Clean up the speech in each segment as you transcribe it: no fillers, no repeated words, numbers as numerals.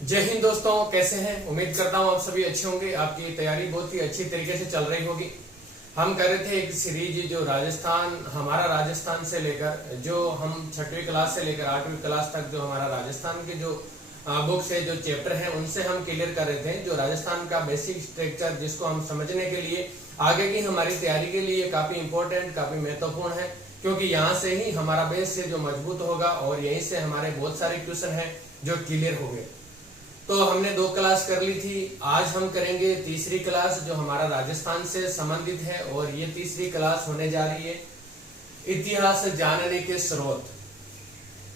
जय हिंद दोस्तों, कैसे हैं। उम्मीद करता हूँ आप सभी अच्छे होंगे। आपकी तैयारी बहुत ही अच्छी तरीके से चल रही होगी। हम कर रहे थे एक सीरीज जो हमारा राजस्थान से लेकर जो हम 6वीं क्लास से लेकर 8वीं क्लास तक जो हमारा राजस्थान के जो बुक्स है, जो चैप्टर है, उनसे हम क्लियर कर रहे थे। जो राजस्थान का बेसिक स्ट्रक्चर जिसको हम समझने के लिए आगे की हमारी तैयारी के लिए काफी इंपॉर्टेंट, काफी महत्वपूर्ण है, क्योंकि यहाँ से ही हमारा बेस से जो मजबूत होगा और यहीं से हमारे बहुत सारे क्वेश्चन है जो क्लियर हो गए। तो हमने 2 क्लास कर ली थी। आज हम करेंगे तीसरी क्लास जो हमारा राजस्थान से संबंधित है, और ये तीसरी क्लास होने जा रही है इतिहास जानने के स्रोत।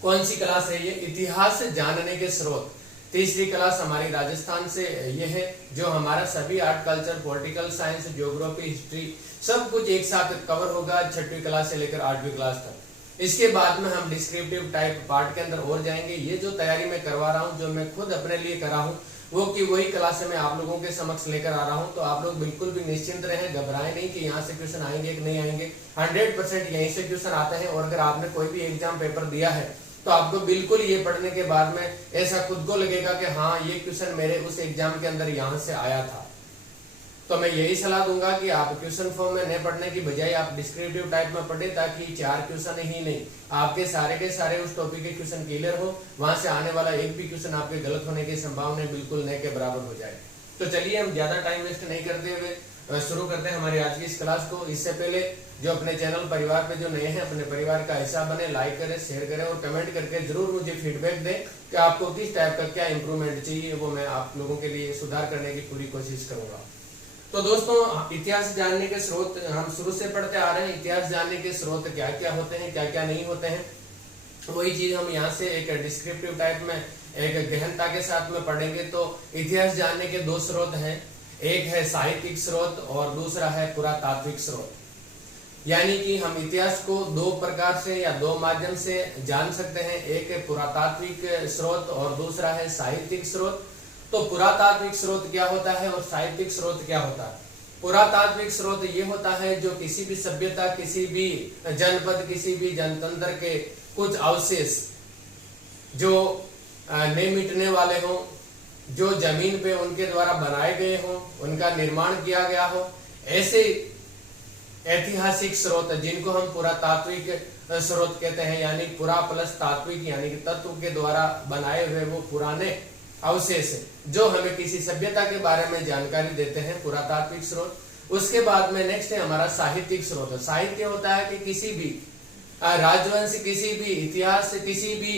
कौन सी क्लास है ये? इतिहास जानने के स्रोत। तीसरी क्लास हमारी राजस्थान से ये है, जो हमारा सभी art, culture, political science, geography, history सब कुछ एक साथ कवर होगा 6वीं क्लास से लेकर 8वीं क्लास तक। इसके बाद में हम डिस्क्रिप्टिव टाइप पार्ट के अंदर और जाएंगे। ये जो तैयारी मैं करवा रहा हूँ, जो मैं खुद अपने लिए करा हूँ, वो कि वही क्लास मैं आप लोगों के समक्ष लेकर आ रहा हूँ। तो आप लोग बिल्कुल भी निश्चिंत रहें, घबराएं नहीं कि यहाँ से क्वेश्चन आएंगे कि नहीं आएंगे। 100% यहीं से क्वेश्चन आते हैं। और अगर आपने कोई भी एग्जाम पेपर दिया है तो आपको बिल्कुल ये पढ़ने के बाद में ऐसा खुद को लगेगा कि हाँ, ये क्वेश्चन मेरे उस एग्जाम के अंदर यहाँ से आया था। तो मैं यही सलाह दूंगा कि आप क्वेश्चन फॉर्म में नहीं पढ़ने की बजाय आप डिस्क्रिप्टिव टाइप में पढ़े, ताकि 4 क्वेश्चन ही नहीं, आपके सारे के सारे उस टॉपिक के क्वेश्चन क्लियर हो। वहां से आने वाला एक भी क्वेश्चन आपके गलत होने की संभावना बिल्कुल न के बराबर हो जाए। तो चलिए हम ज्यादा टाइम वेस्ट नहीं करते हुए शुरू करते हैं हमारी आज की इस क्लास को। इससे पहले जो अपने चैनल परिवार पे जो नए हैं, अपने परिवार का हिस्सा बने, लाइक करें, शेयर करें और कमेंट करके जरूर मुझे फीडबैक दें कि आपको किस टाइप का क्या इंप्रूवमेंट चाहिए। वो मैं आप लोगों के लिए सुधार करने की पूरी कोशिश करूंगा। तो दोस्तों, इतिहास जानने के स्रोत हम शुरू से पढ़ते आ रहे हैं। इतिहास जानने के स्रोत क्या क्या होते हैं, क्या क्या नहीं होते हैं, वही चीज हम यहाँ से एक डिस्क्रिप्टिव टाइप में एक गहनता के साथ में पढ़ेंगे। तो इतिहास जानने के 2 स्रोत हैं, एक है साहित्यिक स्रोत और दूसरा है पुरातात्विक स्रोत। यानी कि हम इतिहास को 2 प्रकार से या 2 माध्यम से जान सकते हैं। एक है पुरातात्विक स्रोत और दूसरा है साहित्यिक स्रोत। तो पुरातात्विक स्रोत क्या होता है और साहित्यिक स्रोत क्या होता है? पुरातात्विक स्रोत ये होता है जो किसी भी सभ्यता, किसी भी जनपद, किसी भी जनतंत्र के कुछ अवशेष जो नहीं मिटने वाले हों, जो जमीन पे उनके द्वारा बनाए गए हों, उनका निर्माण किया गया हो, ऐसे ऐतिहासिक स्रोत जिनको हम पुरातात्विक स्रोत कहते हैं। यानी पुरा प्लस तात्विक, यानी कि तत्व के द्वारा बनाए हुए वो पुराने अवशेष जो हमें किसी सभ्यता के बारे में जानकारी देते हैं, पुरातात्विक स्रोत। उसके बाद में नेक्स्ट है हमारा साहित्यिक स्रोत। साहित्य होता है कि किसी भी राजवंश, किसी भी इतिहास, किसी भी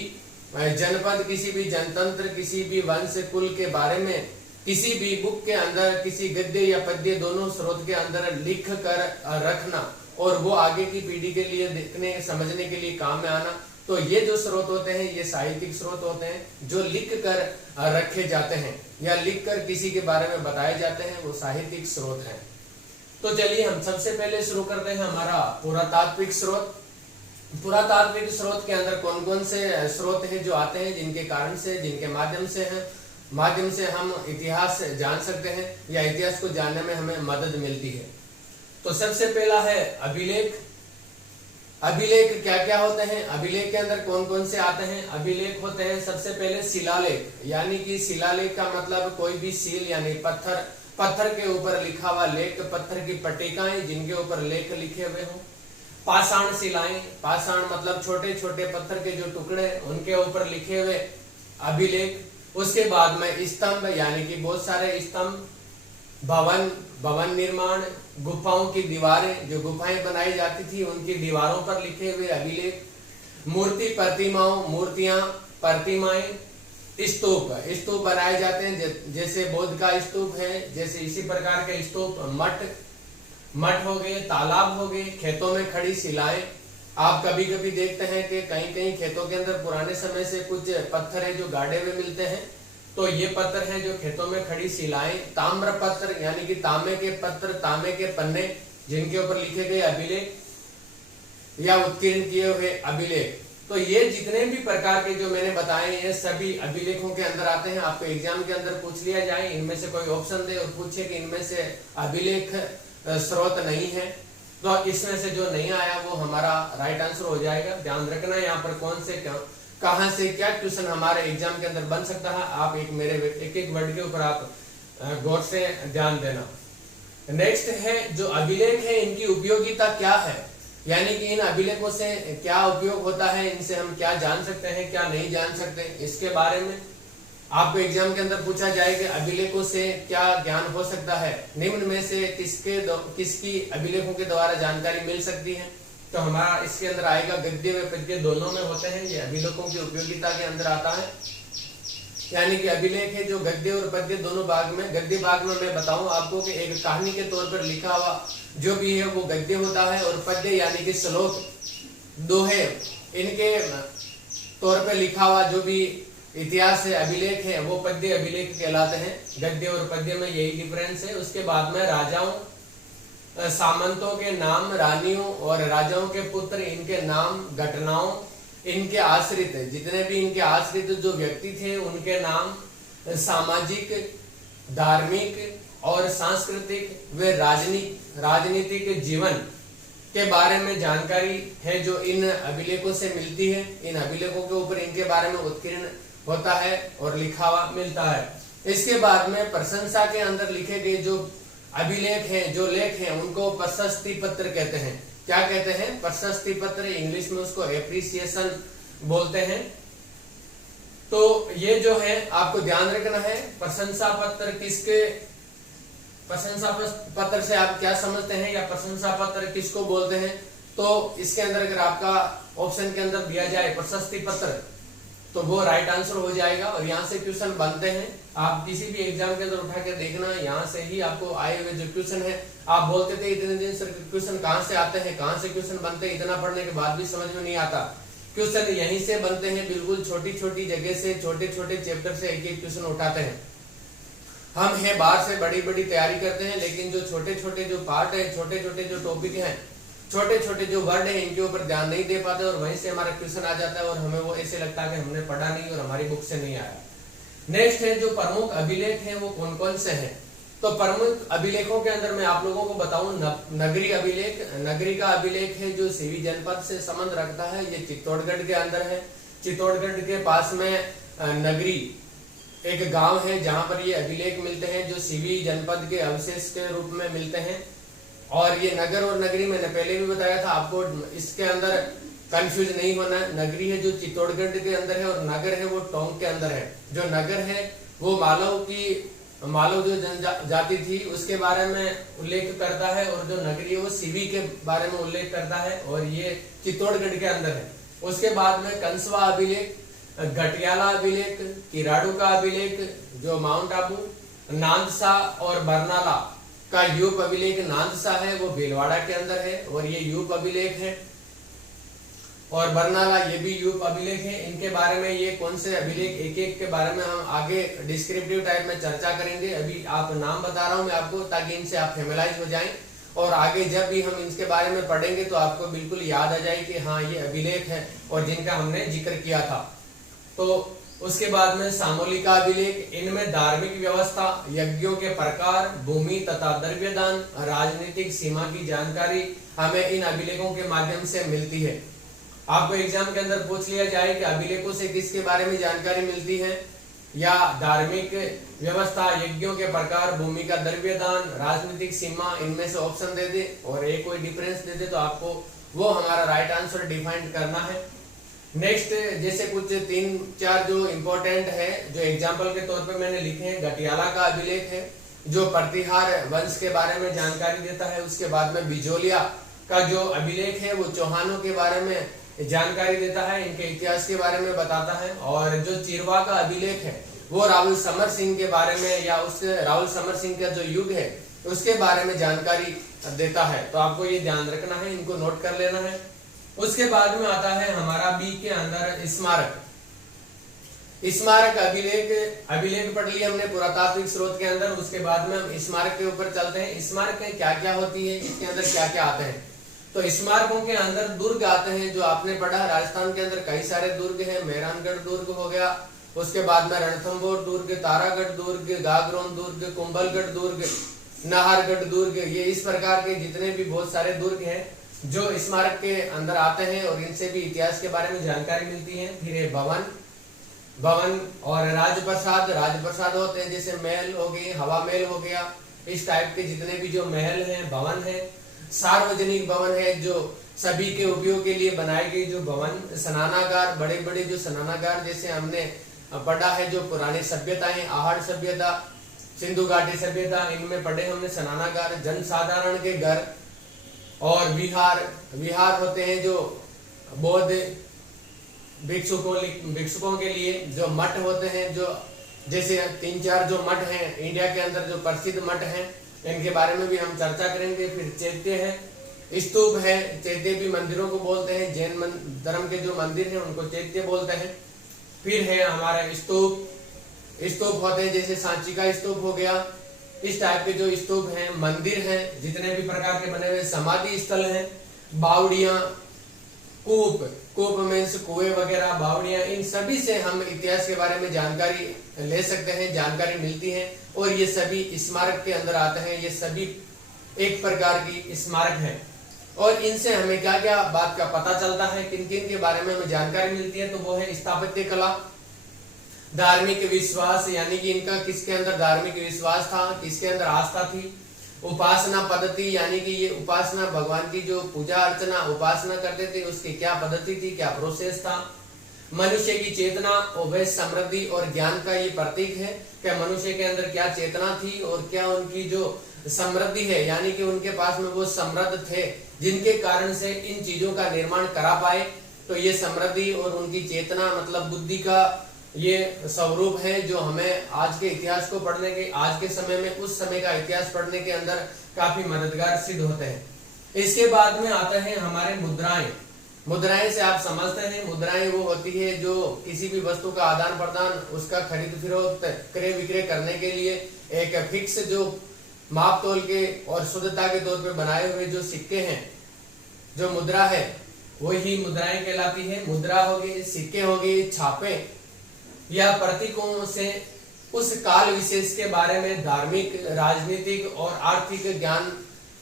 जनपद, किसी भी जनतंत्र, किसी भी वंश कुल के बारे में किसी भी बुक के अंदर किसी गद्य या पद्य दोनों स्रोत के अंदर लिख कर रखना और वो आगे की पीढ़ी के लिए देखने समझने के लिए काम में आना। तो ये जो स्रोत होते हैं ये साहित्यिक स्रोत होते हैं, जो लिख कर रखे जाते हैं या लिख कर किसी के बारे में बताए जाते हैं, वो साहित्यिक स्रोत हैं। तो चलिए हम सबसे पहले शुरू करते हैं हमारा पुरातात्विक स्रोत। पुरातात्विक स्रोत के अंदर कौन कौन से स्रोत हैं जो आते हैं, जिनके कारण से, जिनके माध्यम से हम इतिहास जान सकते हैं या इतिहास को जानने में हमें मदद मिलती है। तो सबसे पहला है अभिलेख। अभिलेख क्या क्या होते हैं? अभिलेख के अंदर कौन कौन से आते हैं? अभिलेख होते हैं सबसे पहले शिलालेख। यानी कि शिलालेख का मतलब कोई भी सील यानी पत्थर के ऊपर लिखा हुआ लेख, पत्थर की पट्टिकाएं जिनके ऊपर लेख लिखे हुए हों। पाषाण शिलाएं, पाषाण मतलब छोटे छोटे पत्थर के जो टुकड़े उनके ऊपर लिखे हुए अभिलेख। उसके बाद में स्तंभ, यानी कि बहुत सारे स्तंभ, भवन निर्माण, गुफाओं की दीवारें, जो गुफाएं बनाई जाती थी उनकी दीवारों पर लिखे हुए अभिलेख। मूर्तियां, प्रतिमाएं, स्तूप बनाए जाते हैं, जैसे बौद्ध का स्तूप है, जैसे इसी प्रकार के स्तूप, मठ हो गए, तालाब हो गए, खेतों में खड़ी शिलाएं। आप कभी कभी देखते हैं कि कहीं कहीं खेतों के अंदर पुराने समय से कुछ पत्थर है जो गाड़े हुए मिलते हैं, तो ये पत्थर हैं जो खेतों में खड़ी शिलाएं। ताम्र पत्र यानी कि तांबे के पत्र, तांबे के पन्ने जिनके ऊपर लिखे गए अभिलेख या उत्कीर्ण किए हुए अभिलेख। तो ये जितने भी प्रकार के जो मैंने बताए ये सभी अभिलेखों के अंदर आते हैं। आपको एग्जाम के अंदर पूछ लिया जाए, इनमें से कोई ऑप्शन दे और पूछे कि इनमें से अभिलेख स्रोत नहीं है, तो इसमें से जो नहीं आया वो हमारा राइट आंसर हो जाएगा। ध्यान रखना यहाँ पर कौन से कहां से क्या क्वेश्चन हमारे एग्जाम के अंदर बन सकता है, आप एक एक वर्ड के ऊपर आप गौर से ध्यान देना। नेक्स्ट है जो अभिलेख है इनकी उपयोगिता क्या है, यानी कि इन अभिलेखों से क्या उपयोग होता है, इनसे हम क्या जान सकते हैं क्या नहीं जान सकते, इसके बारे में आपको एग्जाम के अंदर पूछा जाए कि अभिलेखों से क्या ज्ञान हो सकता है, निम्न में से किसकी अभिलेखों के द्वारा जानकारी मिल सकती है। तो हमारा इसके अंदर आएगा गद्य व पद्य दोनों में होते हैं, ये अभिलेखों की उपयोगिता के अंदर आता है। यानी कि अभिलेख है जो गद्य और पद्य दोनों भाग में, गद्य भाग में मैं बताऊं आपको कि एक कहानी के तौर पर लिखा हुआ जो भी है वो गद्य होता है, और पद्य यानी कि श्लोक दोहे इनके तौर पर लिखा हुआ जो भी इतिहास है अभिलेख है वो पद्य अभिलेख कहलाते हैं। गद्य और पद्य में यही डिफरेंस है। उसके बाद में राजाओं सामंतों के नाम, रानियों और राजाओं के पुत्र, इनके नाम, घटनाओं, इनके आश्रित जितने भी इनके आश्रित जो व्यक्ति थे उनके नाम, सामाजिक, धार्मिक और सांस्कृतिक व राजनीतिक जीवन के बारे में जानकारी है जो इन अभिलेखों से मिलती है। इन अभिलेखों के ऊपर इनके बारे में उत्कीर्ण होता है और लिखा हुआ मिलता है। इसके बाद में प्रशंसा के अंदर लिखे गए जो अभिलेख हैं, जो लेख हैं, उनको प्रशस्ति पत्र कहते हैं। क्या कहते हैं? प्रशस्ति पत्र, इंग्लिश में उसको एप्रिसिएशन बोलते हैं। तो ये जो है आपको ध्यान रखना है। प्रशंसा पत्र प्रशंसा पत्र से आप क्या समझते हैं या प्रशंसा पत्र किसको बोलते हैं? तो इसके अंदर अगर आपका ऑप्शन के अंदर दिया जाए प्रशस्ति पत्र तो वो राइट आंसर हो जाएगा। और यहाँ से क्वेश्चन बनते हैं, आप किसी भी एग्जाम के अंदर उठा के देखना, यहाँ से ही आपको आए हुए जो क्वेश्चन है, आप बोलते थे इतने दिन सर क्वेश्चन कहाँ से आते हैं, कहाँ से क्वेश्चन बनते हैं, इतना पढ़ने के बाद भी समझ में नहीं आता। क्वेश्चन यहीं से बनते हैं, बिल्कुल छोटी छोटी जगह से, छोटे छोटे चैप्टर से एक एक क्वेश्चन उठाते हैं। हम है बाहर से बड़ी बड़ी तैयारी करते हैं, लेकिन जो छोटे छोटे जो पार्ट है, छोटे छोटे जो टॉपिक हैं, छोटे छोटे जो वर्ड है, इनके ऊपर ध्यान नहीं दे पाते और वहीं से हमारा क्वेश्चन आ जाता है और हमें वो ऐसे लगता है कि हमने पढ़ा नहीं और हमारी बुक से नहीं आया। नेक्स्ट है जो प्रमुख अभिलेख है वो कौन कौन से हैं? तो प्रमुख अभिलेखों के अंदर मैं आप लोगों को बताऊं नगरी अभिलेख। नगरी का अभिलेख है जो सीवी जनपद से संबंध रखता है, ये चित्तौड़गढ़ के अंदर है। चित्तौड़गढ़ के पास में नगरी एक गांव है जहां पर ये अभिलेख मिलते हैं जो सीवी जनपद के अवशेष के रूप में मिलते हैं। और ये नगर और नगरी मैंने पहले भी बताया था आपको, इसके अंदर कंफ्यूज नहीं होना। नगरी है जो चित्तौड़गढ़ के अंदर है और नगर है वो टोंक के अंदर है। जो नगर है वो मालव जो जनजाति थी उसके बारे में उल्लेख करता है और जो नगरी है वो सीवी के बारे में उल्लेख करता है और ये चित्तौड़गढ़ के अंदर है। उसके बाद में कंसवा अभिलेख, घटियाला अभिलेख, किराड़ू का अभिलेख जो माउंट आबू, नांदसा और बरनाला का यूप अभिलेख, नांदसा है वो भीलवाड़ा के अंदर है और ये यूप अभिलेख है, और बरनाला ये भी यूप अभिलेख है। इनके बारे में ये कौन से अभिलेख एक एक के बारे में हम आगे डिस्क्रिप्टिव टाइप में चर्चा करेंगे। अभी आप नाम बता रहा हूं मैं आपको ताकि इनसे आप फेमिलाइज हो जाएं और आगे जब भी हम इनके बारे में पढ़ेंगे तो आपको बिल्कुल याद आ जाए कि हाँ ये अभिलेख है और जिनका हमने जिक्र किया था। तो उसके बाद में सामूलिका अभिलेख, इनमें धार्मिक व्यवस्था, यज्ञों के प्रकार, भूमि तथा द्रव्यदान, राजनीतिक सीमा की जानकारी हमें इन अभिलेखों के माध्यम से मिलती है। आपको एग्जाम के अंदर पूछ लिया जाए कि अभिलेखों से किसके बारे में जानकारी मिलती है, या धार्मिक व्यवस्था, यज्ञों के प्रकार, भूमि का द्रव्यदान, राजनीतिक सीमा, इनमें से ऑप्शन दे दे और एक कोई डिफरेंस दे दे तो आपको वो हमारा राइट आंसर डिफाइन करना है। नेक्स्ट जैसे कुछ 3-4 जो इम्पोर्टेंट है जो एग्जाम्पल के तौर पे मैंने लिखे हैं। घटियाला का अभिलेख है जो प्रतिहार वंश के बारे में जानकारी देता है। उसके बाद में बिजोलिया का जो अभिलेख है वो चौहानों के बारे में जानकारी देता है, इनके इतिहास के बारे में बताता है। और जो चिरवा का अभिलेख है वो राहुल समर सिंह के बारे में या उस राहुल समर सिंह का जो युग है उसके बारे में जानकारी देता है। तो आपको ये ध्यान रखना है, इनको नोट कर लेना है। उसके बाद में आता है हमारा बी के अंदर स्मारक। स्मारक अभिलेख पढ़ लिया हमने पुरातात्विक स्रोत के अंदर। उसके बाद में हम स्मारक के ऊपर चलते हैं। स्मारक क्या क्या होती है, इसके अंदर क्या क्या आते हैं? तो स्मारकों के अंदर दुर्ग आते हैं जो आपने पढ़ा। राजस्थान के अंदर कई सारे दुर्ग हैं। मेहरानगढ़ दुर्ग हो गया, उसके बाद में रणथंभौर दुर्ग, तारागढ़ दुर्ग, गागरोन दुर्ग, कुंभलगढ़ दुर्ग, नाहरगढ़ दुर्ग, ये इस प्रकार के जितने भी बहुत सारे दुर्ग हैं जो स्मारक के अंदर आते हैं और इनसे भी इतिहास के बारे में जानकारी मिलती है। फिर ये भवन और राजप्रसाद होते हैं, जैसे महल हो गए, हवा महल हो गया, इस टाइप के जितने भी जो महल हैं, भवन है। सार्वजनिक भवन है, जो सभी के उपयोग के लिए बनाए गए जो भवन। स्नानागार, बड़े बड़े जो स्नानागार, जैसे हमने पढ़ा है जो पुरानी सभ्यताएं, आहड़ सभ्यता, सिंधु घाटी सभ्यता, इनमें पढ़े हमने स्नानागार। जनसाधारण के घर और विहार होते हैं जो बौद्ध भिक्षुकों के लिए। जो मठ होते हैं, जो जैसे 3-4 जो मठ हैं इंडिया के अंदर, जो प्रसिद्ध मठ हैं, इनके बारे में भी हम चर्चा करेंगे। फिर चैत्य है, स्तूप है, चैत्य भी मंदिरों को बोलते हैं, जैन धर्म के जो मंदिर हैं उनको चैत्य बोलते हैं। फिर है हमारा स्तूप होते हैं, जैसे सांची का स्तूप हो गया, इस टाइप के जो स्तूप हैं। मंदिर हैं जितने भी प्रकार के बने हुए, समाधि स्थल हैं, बावड़ियां, कूप मीन्स कुएं वगैरह, बावड़ियां, इन सभी से हम इतिहास के बारे में जानकारी ले सकते हैं, जानकारी मिलती है। और ये सभी स्मारक के अंदर आते हैं, ये सभी एक प्रकार की स्मारक है। और इनसे हमें क्या क्या बात का पता चलता है, किन किन के बारे में हमें जानकारी मिलती है, तो वो है स्थापत्य कला, धार्मिक विश्वास, यानी कि इनका किसके अंदर धार्मिक विश्वास था, किसके अंदर आस्था थी। उपासना पद्धति, यानी कि ये उपासना, भगवान की जो पूजा अर्चना उपासना करते थे, उसकी क्या पद्धति थी, क्या प्रोसेस था। मनुष्य की चेतना, वह समृद्धि और ज्ञान का ये प्रतीक है। क्या मनुष्य के अंदर क्या चेतना थी और क्या उनकी जो समृद्धि है, यानी कि उनके पास में वो समृद्ध थे, जिनके कारण से इन चीजों का निर्माण करा पाए। तो ये समृद्धि और उनकी चेतना मतलब बुद्धि का ये स्वरूप है, जो हमें आज के इतिहास को पढ़ने के, आज के समय में उस समय का इतिहास पढ़ने के अंदर काफी मददगार सिद्ध होते हैं। इसके बाद में आता है हमारे मुद्राएं से आप समझते हैं, मुद्राएं वो होती है जो किसी भी वस्तु का आदान प्रदान, उसका खरीद फरोख्त, क्रय विक्रय करने के लिए एक फिक्स जो माप तोल के और शुद्धता के तौर पे बनाए हुए जो सिक्के हैं, जो मुद्रा है, वही मुद्राएं कहलाती है। मुद्रा हो गई, सिक्के हो गए, छापे या प्रतीकों से उस काल विशेष के बारे में धार्मिक, राजनीतिक और आर्थिक ज्ञान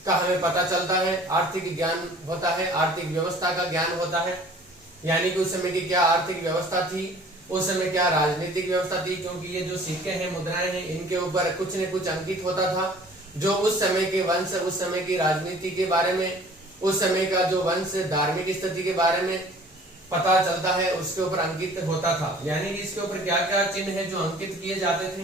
का हमें पता चलता है। आर्थिक ज्ञान होता है, आर्थिक व्यवस्था का ज्ञान होता है, यानी कि उस समय की क्या आर्थिक व्यवस्था थी, उस समय क्या राजनीतिक व्यवस्था थी। क्योंकि ये जो सिक्के हैं, मुद्राएं हैं, इनके ऊपर कुछ न कुछ अंकित होता था, जो उस समय के वंश, उस समय की राजनीति के बारे में, उस समय का जो वंश, धार्मिक स्थिति के बारे में पता चलता है, उसके ऊपर अंकित होता था। यानी कि इसके ऊपर क्या क्या चिन्ह है जो अंकित किए जाते थे।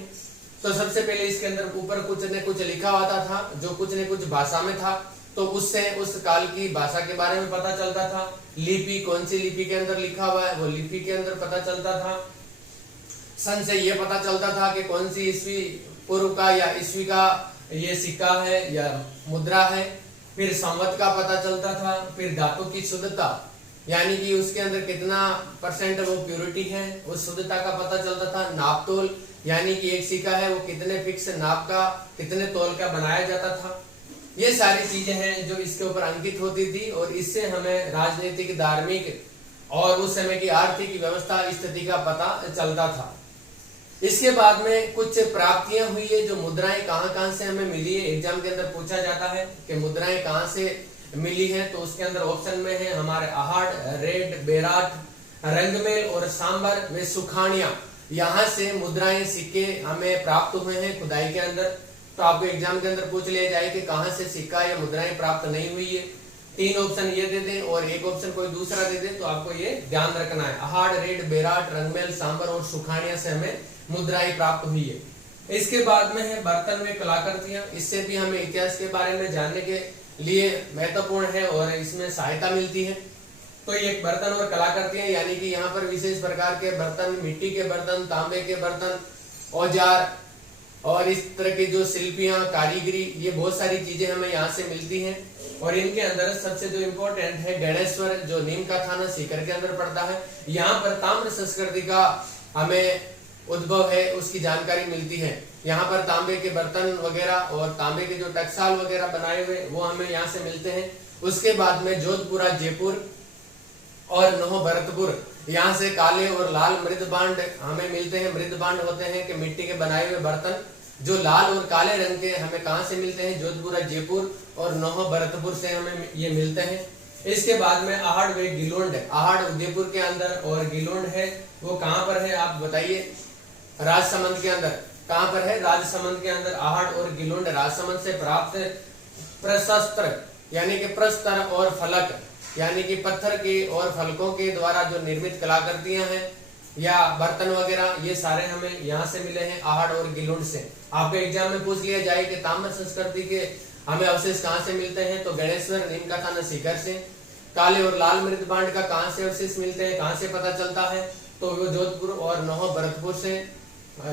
तो सबसे पहले इसके अंदर ऊपर कुछ न कुछ लिखा होता था, जो कुछ न कुछ भाषा में था, तो उससे उस काल की भाषा के बारे में पता चलता था। लिपि, कौन सी लिपि के अंदर लिखा हुआ है, वो लिपि के अंदर पता चलता था। सन से ये पता चलता था कि कौन सी ईस्वी पूर्व का या ईस्वी का ये सिक्का है या मुद्रा है। फिर संवत का पता चलता था। फिर धातु की शुद्धता, यानी कि उसके अंदर कितना % वो प्योरिटी है, उस शुद्धता का पता चलता था। नापतोल, यानी कि एक सिक्का है वो कितने फिक्स नाप का, कितने तोल का बनाया जाता था। ये सारी चीजें हैं जो इसके ऊपर अंकित होती थी, और इससे हमें राजनीतिक, धार्मिक और उस समय की आर्थिक व्यवस्था, स्थिति का पता चलता था। इसके बाद में कुछ प्राप्तियां हुई है, जो मुद्राएं कहां से हमें मिली है। एग्जाम के अंदर पूछा जाता है कि मुद्राएं कहां से मिली है, तो उसके अंदर ऑप्शन में है हमारे आहड़, रेड, बेराट, रंगमेल और सांबर व सुखानिया। यहाँ से मुद्राएं, सिक्के हमें प्राप्त हुए हैं खुदाई के अंदर। तो आपको एग्जाम के अंदर पूछ लिया जाए कि कहां से सिक्का या मुद्राएं प्राप्त नहीं हुई है। 3 ऑप्शन ये दे दें और एक ऑप्शन कोई दूसरा दे दे, तो आपको ये ध्यान रखना है। आहड़, रेड, बेराट, रंगमेल, सांबर और सुखानिया से हमें मुद्राएं प्राप्त हुई है। इसके बाद में है बर्तन में कलाकृतियां। इससे भी हमें इतिहास के बारे में जानने के लिए महत्वपूर्ण है और इसमें सहायता मिलती है। तो ये बर्तन और कलाकृतियां, यानी कि यहाँ पर विशेष प्रकार के बर्तन, मिट्टी के बर्तन, तांबे के बर्तन, औजार और इस तरह की जो शिल्पियां, कारीगरी, ये बहुत सारी चीजें हमें यहाँ से मिलती हैं। और इनके अंदर सबसे जो इम्पोर्टेंट है गणेश्वर, जो नीम का थाना सीकर के अंदर पड़ता है। यहाँ पर ताम्र संस्कृति का हमें उद्भव है, उसकी जानकारी मिलती है। यहाँ पर तांबे के बर्तन वगैरह और तांबे के जो टकसाल वगैरह बनाए हुए वो हमें यहाँ से मिलते हैं। उसके बाद में जोधपुरा, जयपुर और नोह भरतपुर, यहाँ से काले और लाल मृदभांड हमें मिलते हैं। मृदभांड होते हैं कि मिट्टी के बनाए हुए बर्तन, जो लाल और काले रंग के हमें कहाँ से मिलते हैं, जोधपुरा, जयपुर और नोह भरतपुर से हमें ये मिलते हैं। इसके बाद में आहड़ व गिलोंड, आहड़ उदयपुर के अंदर और गिलोंड है वो कहाँ पर है आप बताइए? राजसमंद के अंदर। कहाँ पर है? राजसमंद के अंदर आहड़ और गिलोंड राजसमंद से प्राप्त प्रशस्त्र यानी कि प्रस्तर और फलक यानी कि पत्थर के और फलकों के द्वारा जो निर्मित कलाकृतियां हैं या बर्तन वगैरह, ये सारे हमें यहाँ से मिले हैं, आहड़ और गिलोंड से। आपको एग्जाम में पूछ लिया जाए कि ताम्र संस्कृति के हमें अवशेष कहाँ से मिलते हैं, तो गणेश्वर नीम का थाना सीकर से। काले और लाल मृत बांड का कहाँ से अवशेष मिलते हैं, कहाँ से पता चलता है, तो वो जोधपुर और नौह भरतपुर से,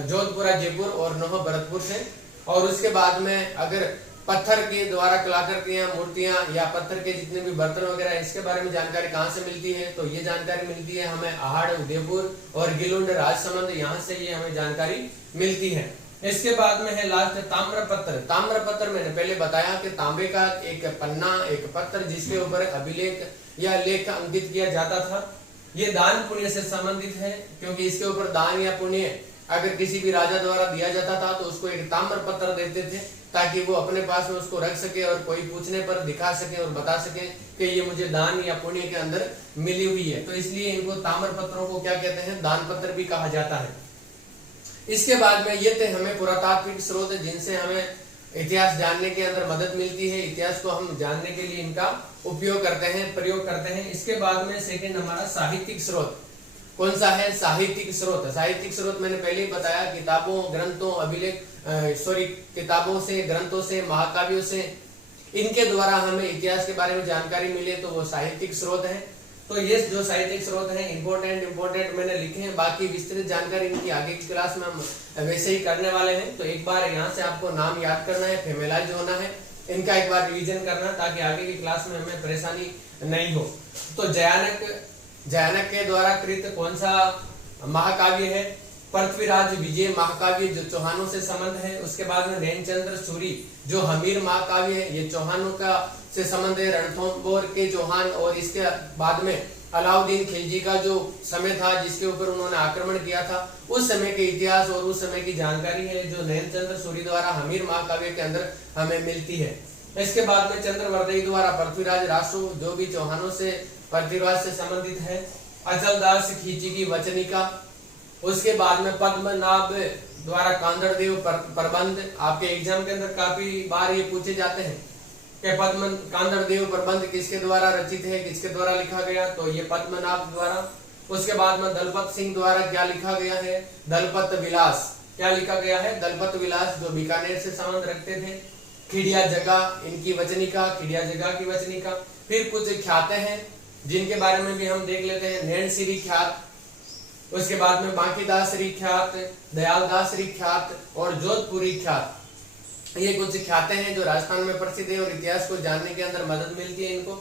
जोधपुरा जयपुर और नौह भरतपुर से। और उसके बाद में अगर पत्थर के द्वारा कलाकृतियां, मूर्तियां या पत्थर के जितने भी बर्तन वगैरह, इसके बारे में जानकारी कहाँ से मिलती है, तो ये जानकारी मिलती है हमें आहड़ उदयपुर और गिलोंड राजसमंद, यहाँ से ये हमें जानकारी मिलती है। इसके बाद में है लास्ट ताम्रपत्र। ताम्रपत्र मैंने पहले बताया कि तांबे का एक पन्ना, एक पत्र जिसके ऊपर अभिलेख या लेख अंकित किया जाता था। ये दान पुण्य से संबंधित है, क्योंकि इसके ऊपर दान या पुण्य अगर किसी भी राजा द्वारा दिया जाता था तो उसको एक ताम्र पत्र देते थे, ताकि वो अपने पास में उसको रख सके और कोई पूछने पर दिखा सके और बता सके कि ये मुझे दान या पुण्य के अंदर मिली हुई है। तो इसलिए इनको ताम्र पत्रों को क्या कहते हैं? दान पत्र भी कहा जाता है। इसके बाद में ये थे हमें पुरातात्विक स्रोत, जिनसे हमें इतिहास जानने के अंदर मदद मिलती है, इतिहास को हम जानने के लिए इनका उपयोग करते हैं, प्रयोग करते हैं। इसके बाद में सेकंड हमारा साहित्यिक स्रोत। कौन सा है? साहित्यिक स्रोत। साहित्यिक स्रोत मैंने पहले ही बताया, किताबों, ग्रंथों, अभिलेख किताबों से, ग्रंथों से, महाकाव्यों से, इनके द्वारा हमें इतिहास के बारे में जानकारी मिले तो वो साहित्यिक स्रोत है। तो ये जो साहित्यिक स्रोत हैं इंपोर्टेंट मैंने लिखे हैं, बाकी विस्तृत जानकारी इनकी आगे की क्लास में हम वैसे ही करने वाले हैं। तो एक बार यहाँ से आपको नाम याद करना है, फेमिलाइज होना है, इनका एक बार रिवीजन करना, ताकि आगे की क्लास में हमें परेशानी नहीं हो। तो जयानक के द्वारा कृत कौन सा महाकाव्य है? पृथ्वीराज विजय महाकाव्य, जो चौहानों से संबंध है। उसके बाद में नैनचंद्र सूरी जो हमीर महाकाव्य है, ये चौहानों का से संबंध है, रणथंभौर के चौहान। और इसके बाद में अलाउद्दीन खिलजी का जो समय था जिसके ऊपर उन्होंने आक्रमण किया था, उस समय के इतिहास और उस समय की जानकारी है जो नैनचंद्र सूरी द्वारा हमीर महाकाव्य के अंदर हमें मिलती है। इसके बाद में चंद्रवर्धई द्वारा पृथ्वीराज रासो, जो भी चौहानों से पृथ्वीराज से संबंधित है। अचलदास खींची की वचनिका। उसके बाद में पद्मनाभ द्वारा कांदड़देव प्रबंध। आपके एग्जाम के अंदर काफी बार ये पूछे जाते हैं कि कांदड़देव प्रबंध किसके द्वारा रचित है, किसके द्वारा लिखा गया, तो ये पद्मनाभ द्वारा। उसके बाद में दलपत सिंह द्वारा क्या लिखा गया है? दलपत विलास। क्या लिखा गया है? दलपत विलास, जो बीकानेर से संबंध रखते थे। खिड़िया जगह, इनकी वचनिका, खिड़िया जगह की वचनिका। फिर कुछ ख्याते हैं जिनके बारे में भी हम देख लेते हैं। नैनसिरी ख्यात, उसके बाद में बांकीदासरी ख्यात, दयालदासरी ख्यात और जोधपुरी ख्यात। ये कुछ ख्याते हैं जो राजस्थान में प्रसिद्ध है और इतिहास को जानने के अंदर मदद मिलती है इनको।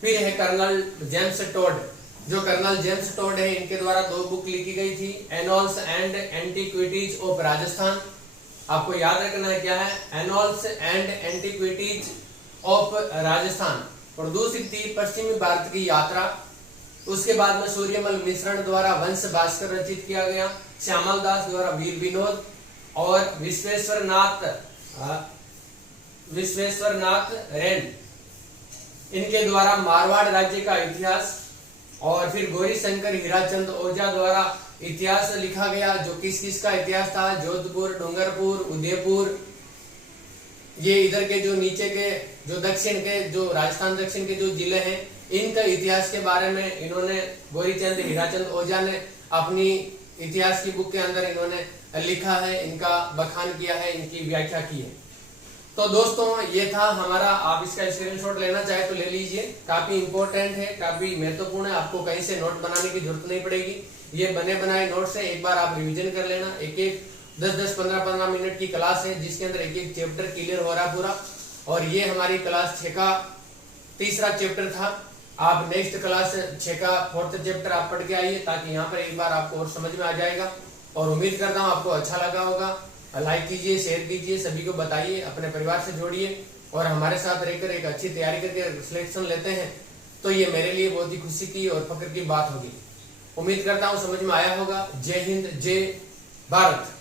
फिर है कर्नल जेम्स टोड, जो कर्नल जेम्स टोड है, इनके द्वारा 2 बुक लिखी गई थी, एनॉल्स एंड एंटीक्विटीज ऑफ राजस्थान। आपको याद रखना है क्या है? एनॉल्स एंड एंटीक्विटीज ऑफ राजस्थान। और दूसरी थी पश्चिमी भारत की यात्रा। उसके बाद में सूर्यमल मिश्रण द्वारा वंश भास्कर रचित किया गया। श्यामल दास द्वारा वीर विनोद और विश्वेश्वर नाथ रेन, इनके द्वारा मारवाड़ राज्य का इतिहास। और फिर गौरी शंकर हीराचंद ओझा द्वारा इतिहास लिखा गया, जो किस का इतिहास था? जोधपुर, डूंगरपुर, उदयपुर, ये इधर के जो नीचे के जो दक्षिण के जो राजस्थान दक्षिण के जो जिले हैं, इनका इतिहास के बारे में इन्होंने गौरीचंद हीराचंद ओझा ने अपनी इतिहास की बुक के अंदर इन्होंने लिखा है, इनका बखान किया है, इनकी व्याख्या की है। तो दोस्तों ये था हमारा, आप इसका स्क्रीनशॉट लेना चाहे तो ले लीजिए, काफी इंपॉर्टेंट है, काफी महत्वपूर्ण है, आपको कहीं से नोट बनाने की जरूरत नहीं पड़ेगी। ये बने बनाए नोट से एक बार आप रिवीजन कर लेना। एक 10-10, 15-15 मिनट की क्लास है जिसके अंदर एक चैप्टर क्लियर हो रहा पूरा। और ये हमारी क्लास 6 का तीसरा चैप्टर था। आप नेक्स्ट क्लास 6 का 4th चैप्टर आप पढ़ के आइए, ताकि यहाँ पर एक बार आपको और समझ में आ जाएगा। और उम्मीद करता हूँ आपको अच्छा लगा होगा। लाइक कीजिए, शेयर कीजिए, सभी को बताइए, अपने परिवार से जोड़िए और हमारे साथ रहकर एक अच्छी तैयारी करके सिलेक्शन लेते हैं तो ये मेरे लिए बहुत ही खुशी की और फक्र की बात होगी। उम्मीद करता हूँ समझ में आया होगा। जय हिंद, जय भारत।